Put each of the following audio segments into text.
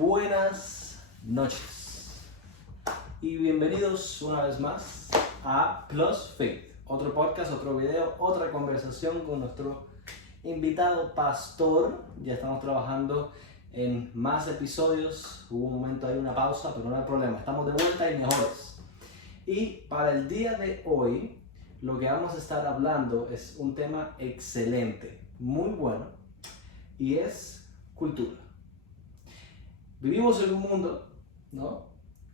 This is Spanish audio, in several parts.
Buenas noches y bienvenidos una vez más a Plus Faith, otro podcast, otro video, otra conversación con nuestro invitado pastor. Ya estamos trabajando en más episodios, hubo un momento ahí, una pausa, pero no hay problema, estamos de vuelta y mejores. Y para el día de hoy, lo que vamos a estar hablando es un tema excelente, muy bueno, y es cultura. Vivimos en un mundo, ¿no?,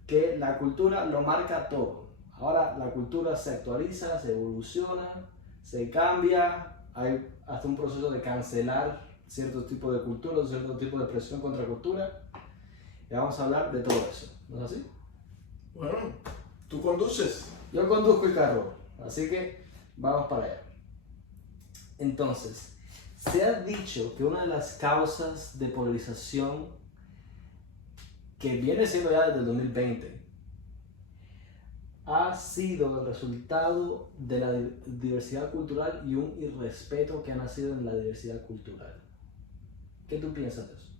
que la cultura lo marca todo. Ahora la cultura se actualiza, se evoluciona, se cambia, hay hasta un proceso de cancelar ciertos tipos de cultura, ciertos tipos de presión contra cultura. Y vamos a hablar de todo eso, ¿no es así? Bueno, tú conduces. Yo conduzco el carro, así que vamos para allá. Entonces, se ha dicho que una de las causas de polarización que viene siendo ya desde el 2020 ha sido el resultado de la diversidad cultural y un irrespeto que ha nacido en la diversidad cultural. ¿Qué tú piensas de eso?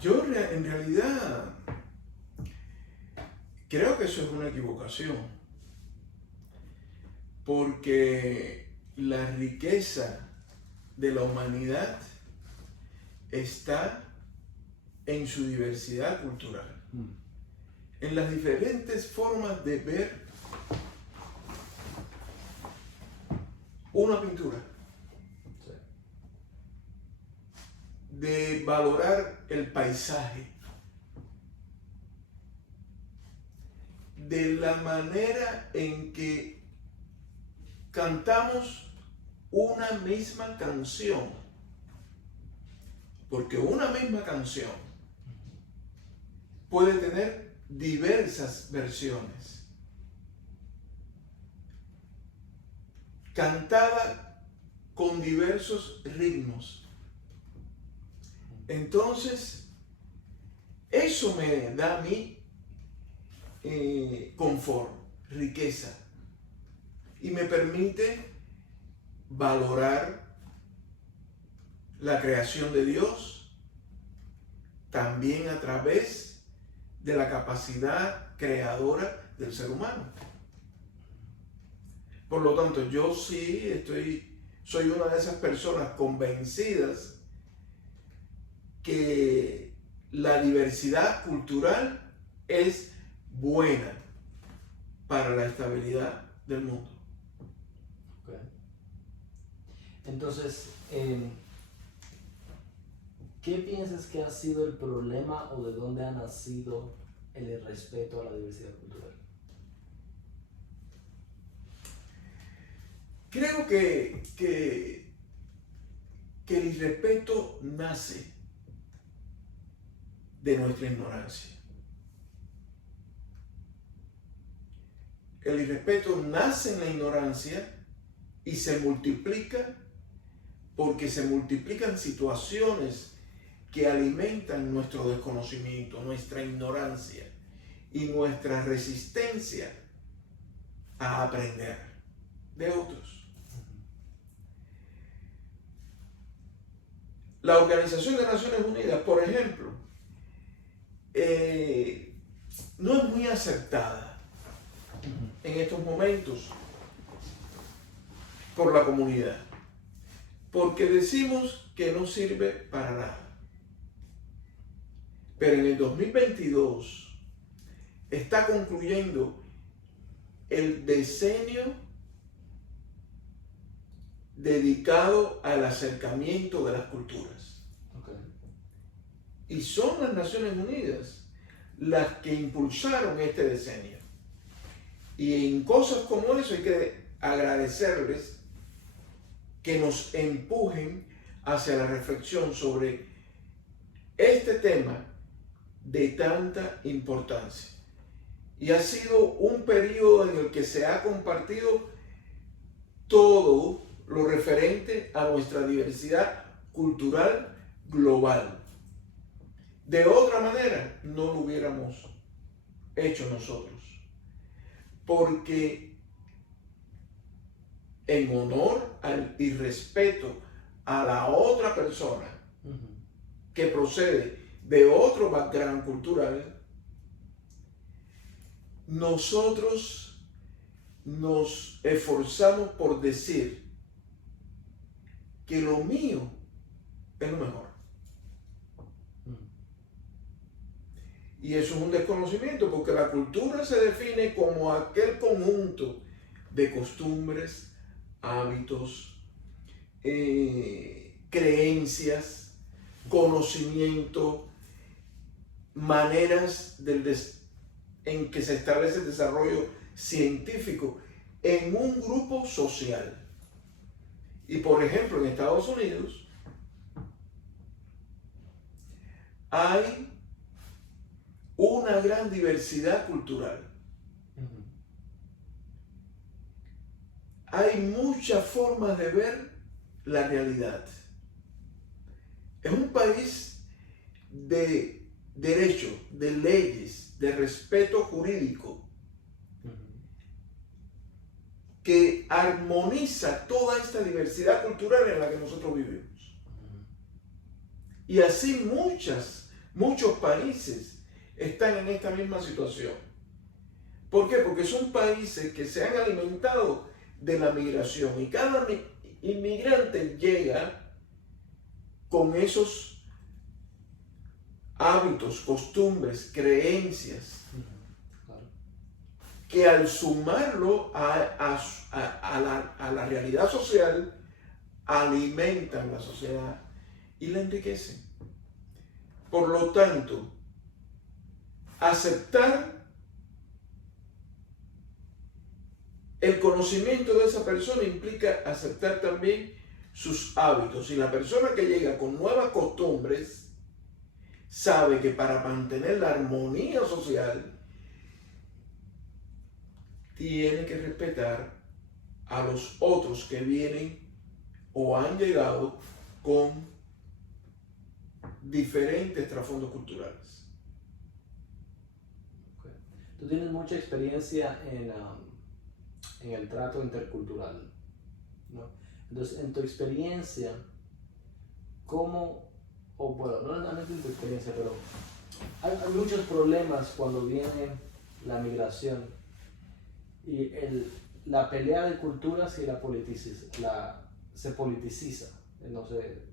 Yo en realidad creo que eso es una equivocación, porque la riqueza de la humanidad está en su diversidad cultural, en las diferentes formas de ver una pintura, Sí. de valorar el paisaje, de la manera en que cantamos una misma canción. Porque una misma canción puede tener diversas versiones, cantada con diversos ritmos. Entonces, eso me da a mí confort, riqueza, y me permite valorar la creación de Dios, también a través de la capacidad creadora del ser humano. Por lo tanto, yo sí soy una de esas personas convencidas que la diversidad cultural es buena para la estabilidad del mundo. Okay. Entonces, ¿qué piensas que ha sido el problema o de dónde ha nacido el irrespeto a la diversidad cultural? Creo que el irrespeto nace de nuestra ignorancia. El irrespeto nace en la ignorancia y se multiplica porque se multiplican situaciones que alimentan nuestro desconocimiento, nuestra ignorancia y nuestra resistencia a aprender de otros. La Organización de Naciones Unidas, por ejemplo, no es muy aceptada en estos momentos por la comunidad, porque decimos que no sirve para nada. Pero en el 2022 está concluyendo el decenio dedicado al acercamiento de las culturas. Okay. Y son las Naciones Unidas las que impulsaron este decenio. Y en cosas como eso hay que agradecerles que nos empujen hacia la reflexión sobre este tema de tanta importancia. Y ha sido un periodo en el que se ha compartido todo lo referente a nuestra diversidad cultural global. De otra manera, no lo hubiéramos hecho nosotros. Porque en honor al y respeto a la otra persona, que procede de otro background cultural, nosotros nos esforzamos por decir que lo mío es lo mejor. Y eso es un desconocimiento, porque la cultura se define como aquel conjunto de costumbres, hábitos, creencias, conocimiento, maneras en que se establece el desarrollo científico en un grupo social. Y por ejemplo, en Estados Unidos hay una gran diversidad cultural. Hay muchas formas de ver la realidad. Es un país de derecho, de leyes, de respeto jurídico, que armoniza toda esta diversidad cultural en la que nosotros vivimos. Y así muchos países están en esta misma situación. ¿Por qué? Porque son países que se han alimentado de la migración, y cada inmigrante llega con esos hábitos, costumbres, creencias, que al sumarlo a la realidad social, alimentan la sociedad y la enriquecen. Por lo tanto, aceptar el conocimiento de esa persona implica aceptar también sus hábitos. Y la persona que llega con nuevas costumbres sabe que para mantener la armonía social tiene que respetar a los otros que vienen o han llegado con diferentes trasfondos culturales. Okay. Tú tienes mucha experiencia en el trato intercultural, ¿no? Entonces, en tu experiencia, ¿cómo, o bueno, no solamente en tu experiencia, pero hay muchos problemas cuando viene la migración y la pelea de culturas y se politiciza, no sé,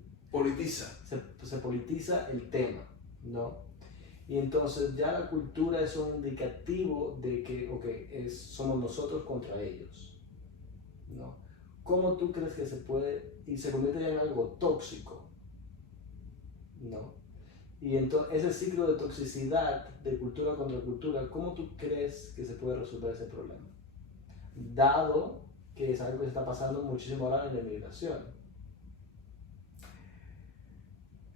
se politiza el tema, ¿no? Y entonces ya la cultura es un indicativo de que somos nosotros contra ellos, ¿no? ¿Cómo tú crees que se puede, y se convierte ya en algo tóxico, ¿no? Y entonces ese ciclo de toxicidad, de cultura contra cultura, ¿cómo tú crees que se puede resolver ese problema? Dado que es algo que se está pasando muchísimo ahora en la inmigración.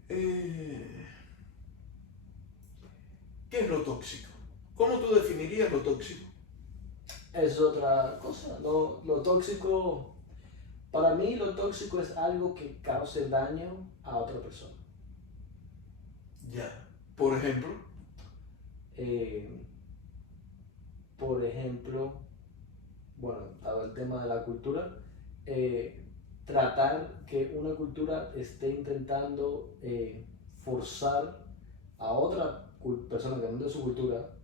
¿Qué es lo tóxico? ¿Cómo tú definirías lo tóxico? Es otra cosa. Lo tóxico, para mí lo tóxico es algo que cause daño a otra persona. Ya. Por ejemplo. Bueno, dado el tema de la cultura, tratar que una cultura esté intentando forzar a otra persona que no es de su cultura,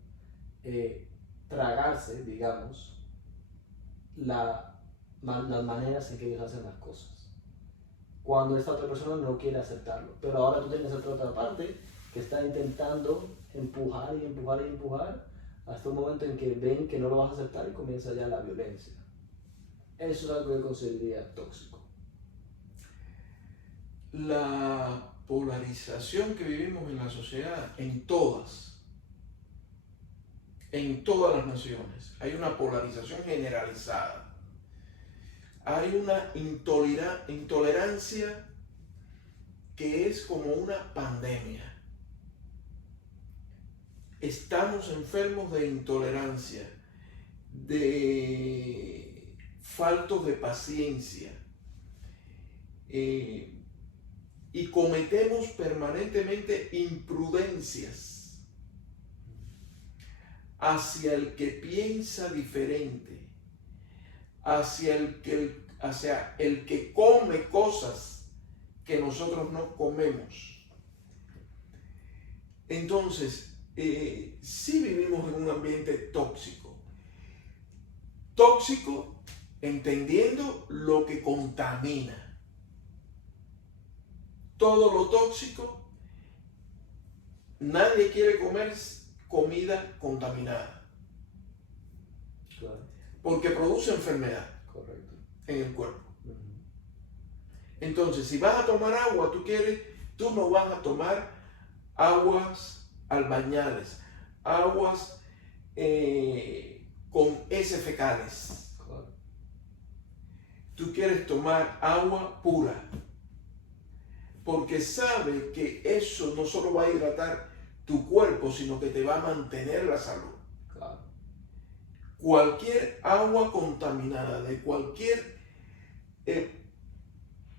tragarse, digamos, las maneras en que ellos hacen las cosas, cuando esta otra persona no quiere aceptarlo. Pero ahora tú tienes otra parte que está intentando empujar y empujar y empujar hasta un momento en que ven que no lo vas a aceptar y comienza ya la violencia. Eso es algo que consideraría tóxico. La polarización que vivimos en la sociedad, en todas las naciones, hay una polarización generalizada. Hay una intolerancia que es como una pandemia. Estamos enfermos de intolerancia, de faltos de paciencia, y cometemos permanentemente imprudencias hacia el que piensa diferente, hacia el que come cosas que nosotros no comemos. Entonces, sí vivimos en un ambiente tóxico. Tóxico entendiendo lo que contamina. Todo lo tóxico, nadie quiere comer comida contaminada. Claro. Porque produce enfermedad. Correcto. En el cuerpo. Entonces, si vas a tomar agua, tú no vas a tomar aguas albañales, aguas con heces fecales. Claro. Tú quieres tomar agua pura, porque sabes que eso no solo va a hidratar tu cuerpo, sino que te va a mantener la salud. Claro. Cualquier agua contaminada de cualquier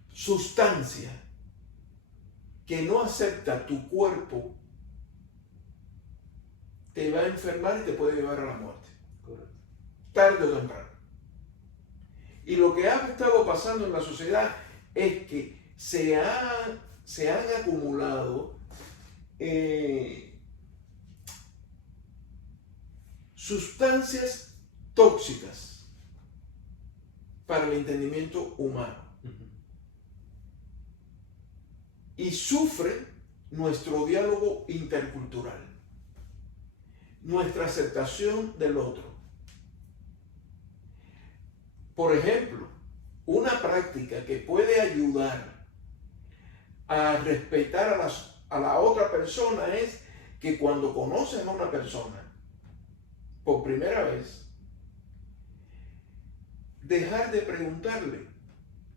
sustancia que no acepta tu cuerpo te va a enfermar y te puede llevar a la muerte. Correcto. Tarde o temprano. Y lo que ha estado pasando en la sociedad es que se han acumulado sustancias tóxicas para el entendimiento humano. Y sufre nuestro diálogo intercultural, nuestra aceptación del otro. Por ejemplo, una práctica que puede ayudar a respetar a la otra persona es que cuando conoces a una persona por primera vez, dejar de preguntarle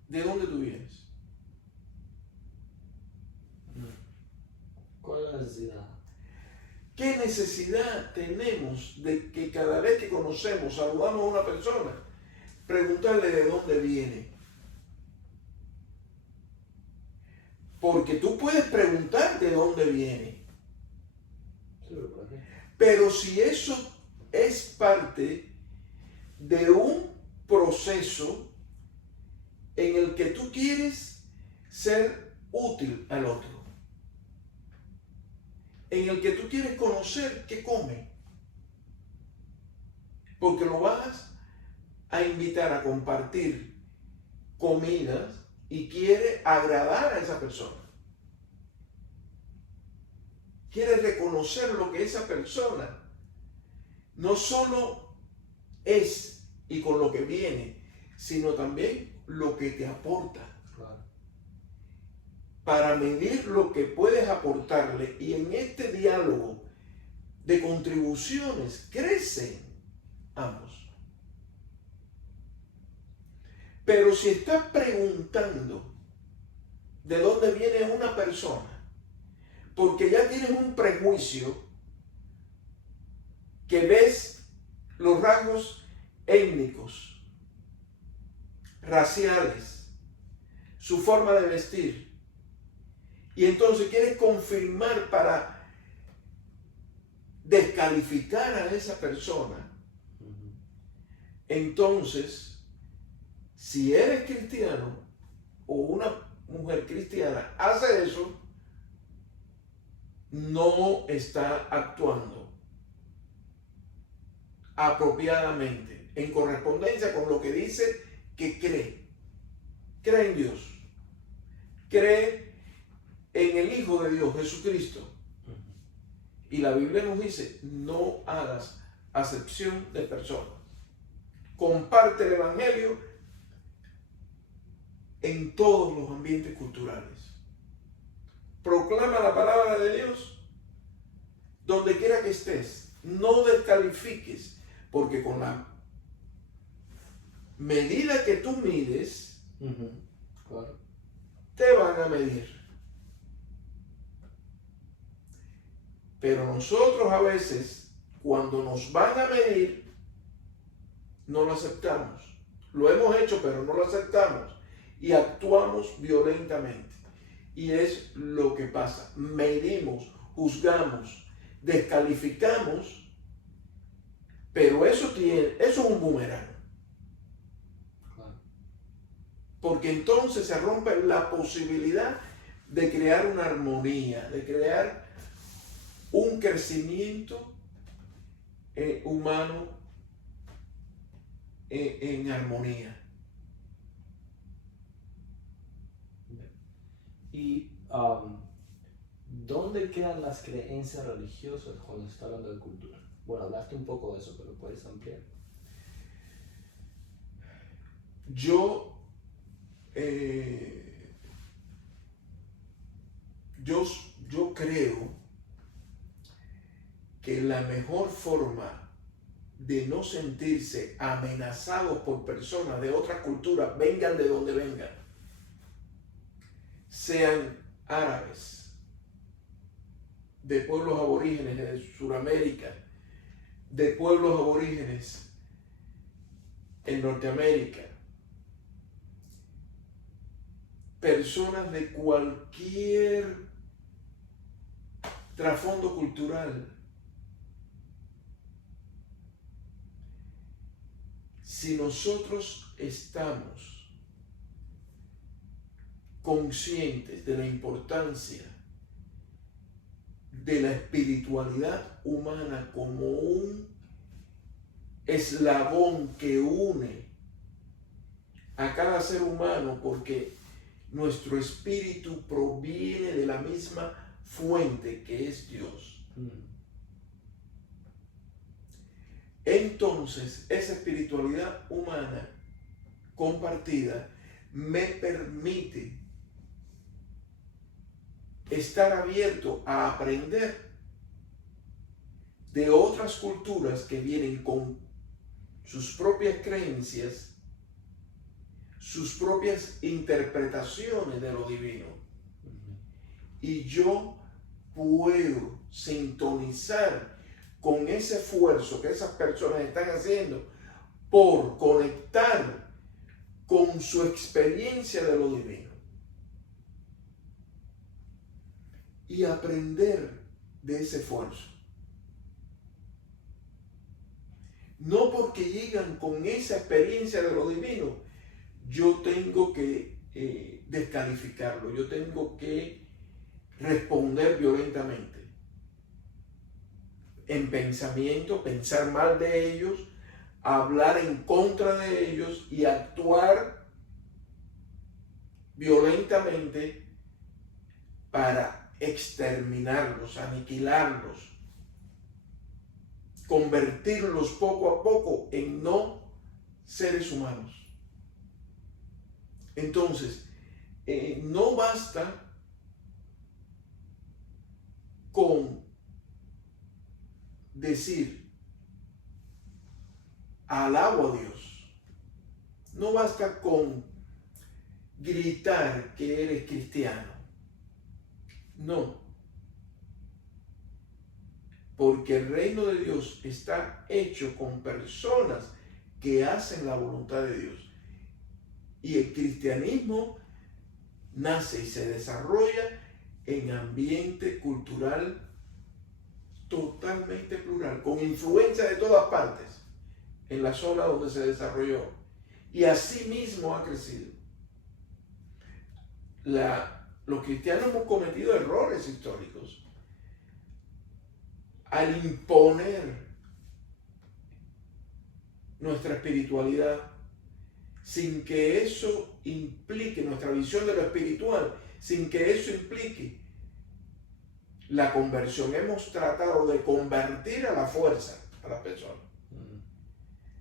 de dónde tú vienes. ¿Cuál es la necesidad? ¿Qué necesidad tenemos de que cada vez que conocemos, saludamos a una persona, preguntarle de dónde viene? Porque tú puedes preguntar de dónde viene. Sí, pero si eso es parte de un proceso en el que tú quieres ser útil al otro, en el que tú quieres conocer qué come, porque lo vas a invitar a compartir comidas y quiere agradar a esa persona. Quiere reconocer lo que esa persona no solo es y con lo que viene, sino también lo que te aporta. Claro. Para medir lo que puedes aportarle, y en este diálogo de contribuciones crecen ambos. Pero si estás preguntando de dónde viene una persona, porque ya tienes un prejuicio, que ves los rasgos étnicos, raciales, su forma de vestir, y entonces quieres confirmar para descalificar a esa persona, entonces, si eres cristiano o una mujer cristiana hace eso, no está actuando apropiadamente, en correspondencia con lo que dice que cree. Cree en Dios. Cree en el Hijo de Dios, Jesucristo. Y la Biblia nos dice, no hagas acepción de personas. Comparte el Evangelio en todos los ambientes culturales. Proclama la palabra de Dios donde quiera que estés. No descalifiques, porque con la medida que tú mides, Claro. te van a medir. Pero nosotros a veces, cuando nos van a medir, no lo aceptamos. Lo hemos hecho, pero no lo aceptamos. Y actuamos violentamente. Y es lo que pasa. Medimos, juzgamos, descalificamos, pero eso es un boomerang. Claro. Porque entonces se rompe la posibilidad de crear una armonía, de crear un crecimiento humano en armonía. ¿Y dónde quedan las creencias religiosas cuando se está hablando de cultura? Bueno, hablaste un poco de eso, pero puedes ampliar. Yo creo que la mejor forma de no sentirse amenazados por personas de otras culturas, vengan de donde vengan, sean árabes, de pueblos aborígenes de Sudamérica, de pueblos aborígenes en Norteamérica, personas de cualquier trasfondo cultural. Si nosotros estamos conscientes de la importancia de la espiritualidad humana como un eslabón que une a cada ser humano, porque nuestro espíritu proviene de la misma fuente que es Dios. Entonces, esa espiritualidad humana compartida me permite estar abierto a aprender de otras culturas que vienen con sus propias creencias, sus propias interpretaciones de lo divino. Y yo puedo sintonizar con ese esfuerzo que esas personas están haciendo por conectar con su experiencia de lo divino y aprender de ese esfuerzo. No porque llegan con esa experiencia de lo divino, yo tengo que descalificarlo, yo tengo que responder violentamente. En pensamiento, pensar mal de ellos, hablar en contra de ellos y actuar violentamente para exterminarlos, aniquilarlos, convertirlos poco a poco en no seres humanos. Entonces, no basta con decir alabo a Dios. No basta con gritar que eres cristiano. No. Porque el reino de Dios está hecho con personas que hacen la voluntad de Dios. Y el cristianismo nace y se desarrolla en ambiente cultural totalmente plural, con influencia de todas partes, en la zona donde se desarrolló. Y así mismo ha crecido. Los cristianos hemos cometido errores históricos al imponer nuestra espiritualidad sin que eso implique nuestra visión de lo espiritual, sin que eso implique la conversión. Hemos tratado de convertir a la fuerza a las personas.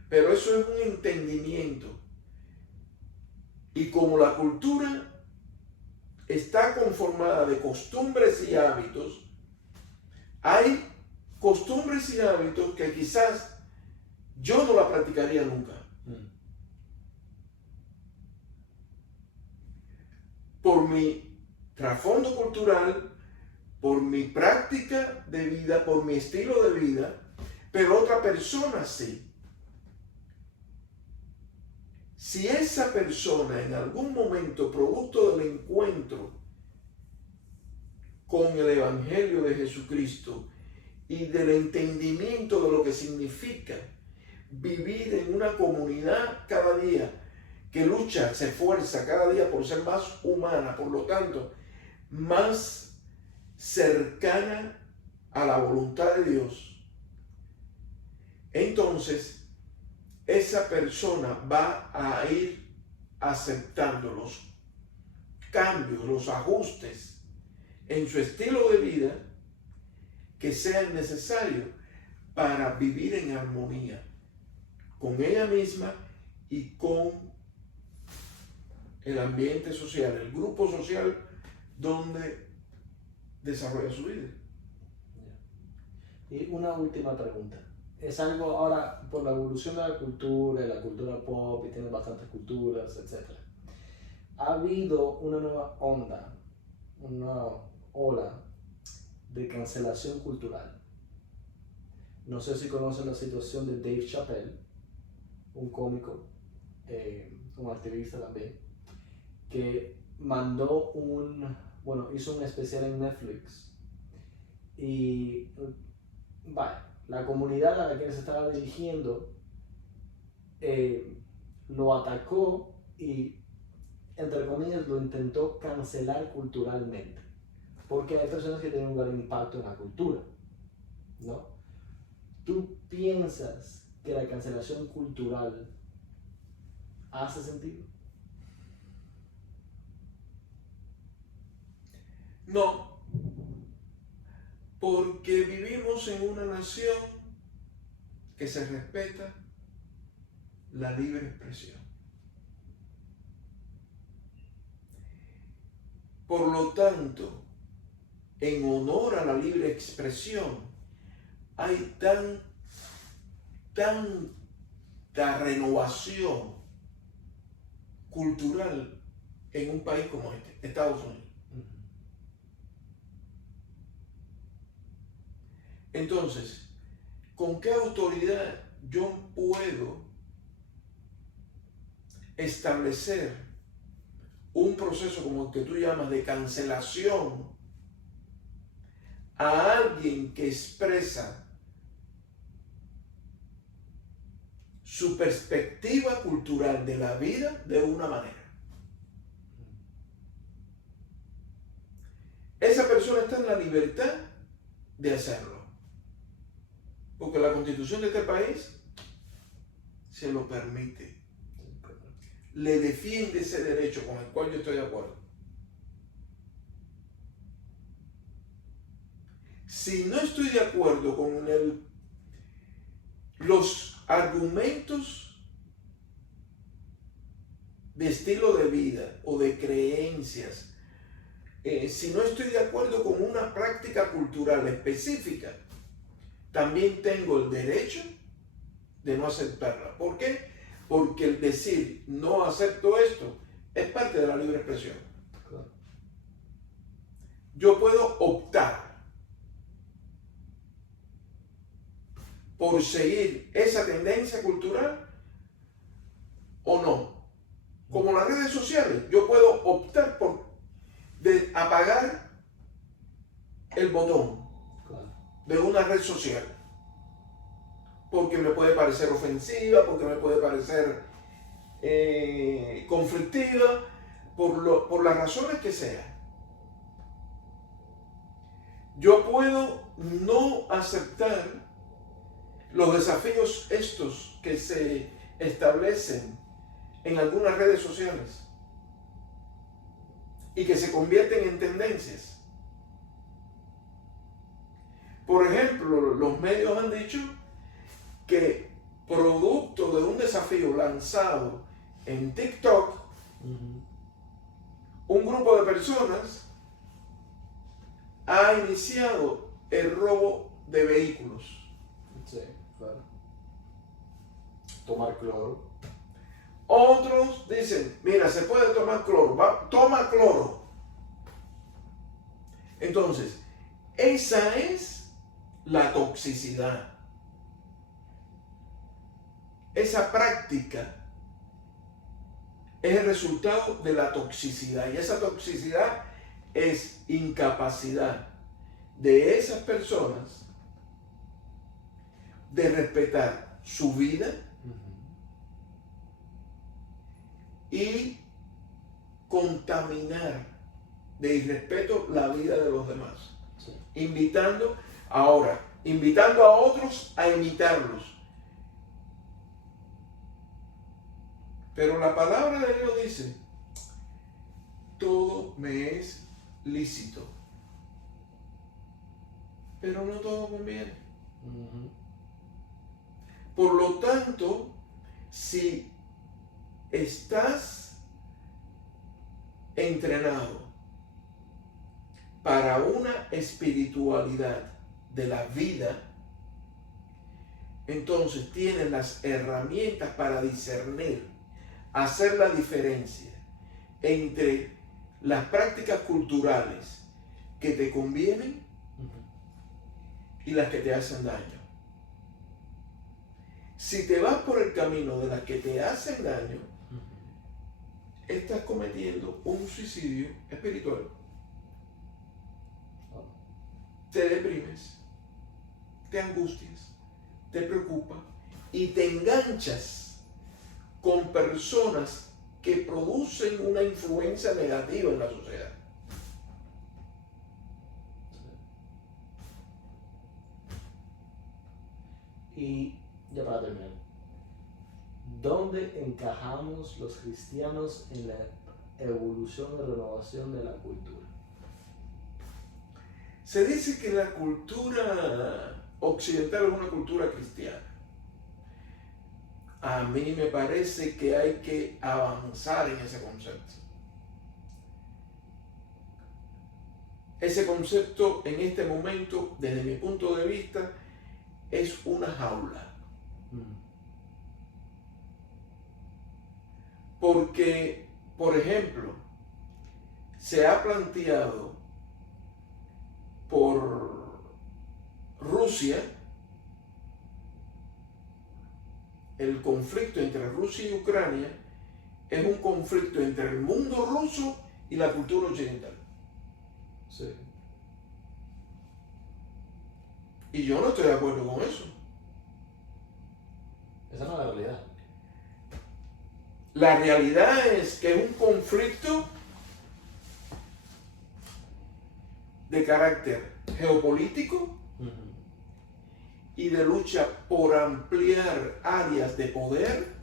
Pero eso es un entendimiento. Y como la cultura está conformada de costumbres y hábitos, hay costumbres y hábitos que quizás yo no la practicaría nunca. Por mi trasfondo cultural, por mi práctica de vida, por mi estilo de vida, pero otra persona sí. Si esa persona en algún momento, producto del encuentro con el Evangelio de Jesucristo y del entendimiento de lo que significa vivir en una comunidad cada día que lucha, se esfuerza cada día por ser más humana, por lo tanto, más cercana a la voluntad de Dios, entonces esa persona va a ir aceptando los cambios, los ajustes en su estilo de vida que sean necesarios para vivir en armonía con ella misma y con el ambiente social, el grupo social donde desarrolla su vida. Y una última pregunta. Es algo ahora, por la evolución de la cultura pop, y tiene bastantes culturas, etc. Ha habido una nueva onda, una ola de cancelación cultural. No sé si conocen la situación de Dave Chappelle, un cómico, un activista también, que hizo un especial en Netflix y la comunidad a la que él se estaba dirigiendo lo atacó y, entre comillas, lo intentó cancelar culturalmente, porque hay personas que tienen un gran impacto en la cultura, ¿no? ¿Tú piensas que la cancelación cultural hace sentido? No, porque vivimos en una nación que se respeta la libre expresión. Por lo tanto, en honor a la libre expresión, hay tanta renovación cultural en un país como este, Estados Unidos. Entonces, ¿con qué autoridad yo puedo establecer un proceso como el que tú llamas de cancelación a alguien que expresa su perspectiva cultural de la vida de una manera? Esa persona está en la libertad de hacerlo, porque la Constitución de este país se lo permite, le defiende ese derecho con el cual yo estoy de acuerdo. Si no estoy de acuerdo con los argumentos de estilo de vida o de creencias, si no estoy de acuerdo con una práctica cultural específica, también tengo el derecho de no aceptarla. ¿Por qué? Porque el decir no acepto esto es parte de la libre expresión. Claro. Yo puedo optar por seguir esa tendencia cultural o no. Como las redes sociales, yo puedo optar por apagar el botón de una red social, porque me puede parecer ofensiva, porque me puede parecer conflictiva, por las razones que sean. Yo puedo no aceptar los desafíos estos que se establecen en algunas redes sociales y que se convierten en tendencias. Por ejemplo, los medios han dicho que producto de un desafío lanzado en TikTok, un grupo de personas ha iniciado el robo de vehículos. Sí, claro. Tomar cloro. Otros dicen, mira, se puede tomar cloro, toma cloro. Entonces, esa es la toxicidad. Esa práctica es el resultado de la toxicidad, y esa toxicidad es incapacidad de esas personas de respetar su vida y contaminar de irrespeto la vida de los demás, invitando Ahora, invitando a otros a imitarlos. Pero la palabra de Dios dice, todo me es lícito, pero no todo conviene. Por lo tanto, si estás entrenado para una espiritualidad de la vida, entonces tienes las herramientas para discernir, hacer la diferencia entre las prácticas culturales que te convienen y las que te hacen daño. Si te vas por el camino de las que te hacen daño, estás cometiendo un suicidio espiritual. Te deprimes, te angustias, te preocupas y te enganchas con personas que producen una influencia negativa en la sociedad. Y ya para terminar, ¿dónde encajamos los cristianos en la evolución y renovación de la cultura? Se dice que la cultura occidental es una cultura cristiana. A mí me parece que hay que avanzar en ese concepto. Ese concepto en este momento, desde mi punto de vista, es una jaula. Porque, por ejemplo, se ha planteado por Rusia, el conflicto entre Rusia y Ucrania es un conflicto entre el mundo ruso y la cultura occidental. Sí. Y yo no estoy de acuerdo con eso. Esa no es la realidad. La realidad es que es un conflicto de carácter geopolítico y de lucha por ampliar áreas de poder,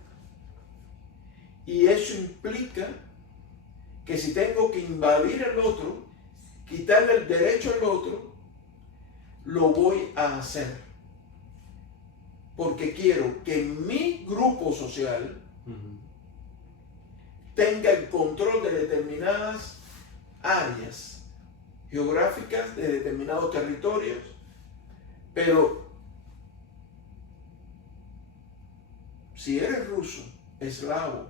y eso implica que si tengo que invadir el otro, quitarle el derecho al otro, lo voy a hacer porque quiero que mi grupo social tenga el control de determinadas áreas geográficas, de determinados territorios, pero si eres ruso, eslavo,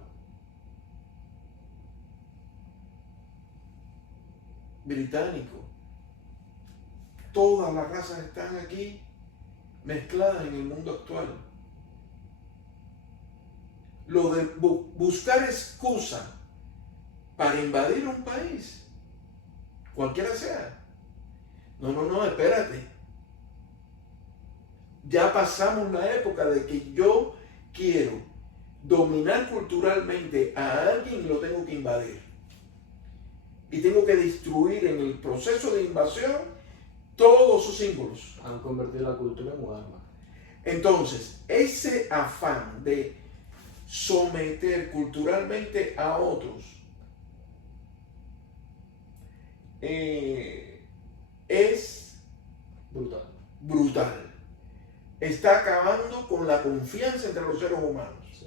británico, todas las razas están aquí mezcladas en el mundo actual. Lo de buscar excusa para invadir un país, cualquiera sea. No, espérate. Ya pasamos la época de que yo quiero dominar culturalmente a alguien y lo tengo que invadir. Y tengo que destruir en el proceso de invasión todos sus símbolos. Han convertido la cultura en un arma. Entonces, ese afán de someter culturalmente a otros es brutal. Está acabando con la confianza entre los seres humanos. Sí.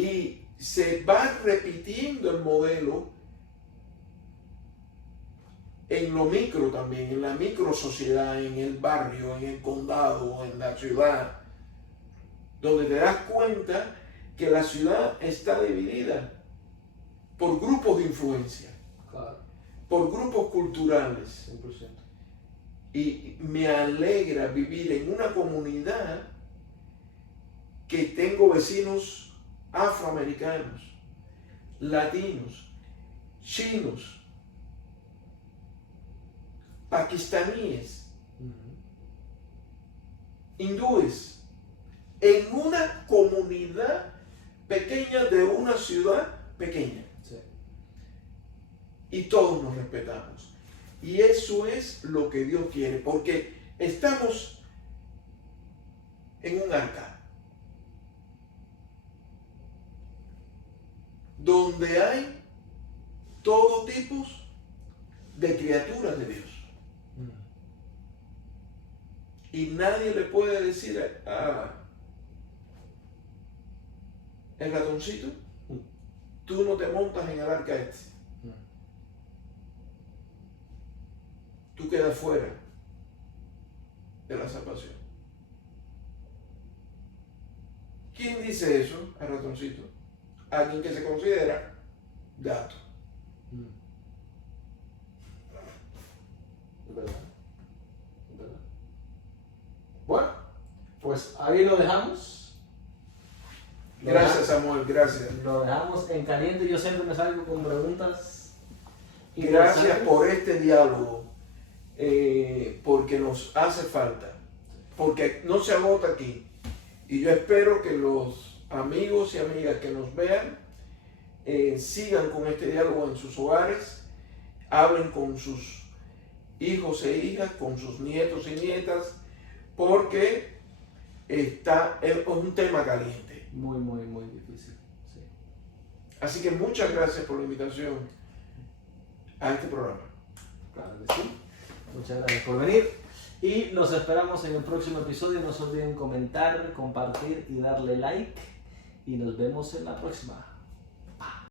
Y se va repitiendo el modelo en lo micro también, en la micro sociedad, en el barrio, en el condado, en la ciudad, donde te das cuenta que la ciudad está dividida por grupos de influencia, claro, por grupos culturales. 100%. Y me alegra vivir en una comunidad que tengo vecinos afroamericanos, latinos, chinos, pakistaníes, hindúes, en una comunidad pequeña de una ciudad pequeña. Sí. Y todos nos respetamos. Y eso es lo que Dios quiere, porque Estamos en un arca donde hay todo tipo de criaturas de Dios. Y nadie le puede decir a el ratoncito, tú no te montas en el arca este. Tú quedas fuera de la salvación. ¿Quién dice eso al ratoncito? Alguien que se considera gato. Es verdad. Es verdad. Bueno, pues ahí lo dejamos. Gracias, Samuel, gracias. Lo dejamos en caliente. Yo siempre me salgo con preguntas. Gracias por este diálogo, porque nos hace falta, porque no se agota aquí. Y yo espero que los amigos y amigas que nos vean sigan con este diálogo en sus hogares, hablen con sus hijos e hijas, con sus nietos y nietas, porque es un tema caliente. Muy, muy, muy difícil. Sí. Así que muchas gracias por la invitación a este programa. Claro que sí. Muchas gracias por venir. Y los esperamos en el próximo episodio. No se olviden comentar, compartir y darle like. Y nos vemos en la próxima.